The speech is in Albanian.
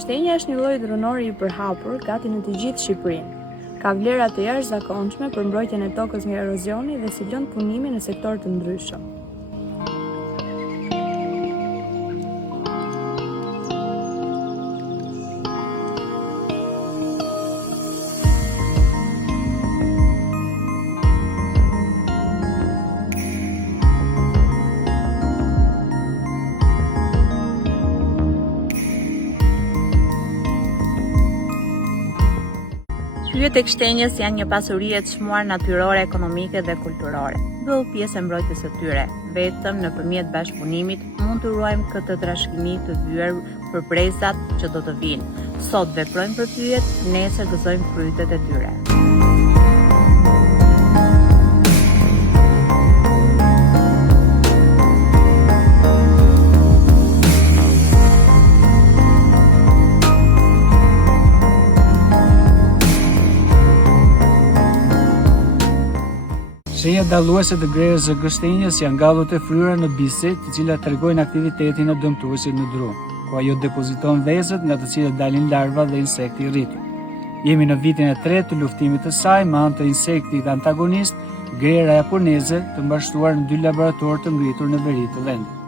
Shtënja është një lloj drunori i përhapur gati në të gjithë Shqipërinë. Ka vlera të jashtëzakonshme për mbrojtjen e tokës nga erozioni dhe sillon punimin në sektorë të ndryshëm. Hyjet e shtënjës janë një pasuri e çmuar natyrore, ekonomike dhe kulturore. Bëu pjesë e mbrojtjes së tyre. Vetëm nëpërmjet bashkëpunimit mund të ruajmë këtë trashëgimi të vyer për brezat që do të vinë. Sot veprojmë për pyjet, nesër gëzojmë frytet e tyre. Shenjat dalluese të grerës së gështenjës janë gallot e fryera në bise, të cilat tregojnë aktivitetin e dëmtuesit në dru, ku ajo depoziton vezët nga të cilët dalin larva dhe insekti i rritur. Jemi në vitin e 3 të luftimit të saj me anë të insektit antagonist, grera japoneze, të mbashtuar në 2 laboratorë të ngritur në veri të vendit.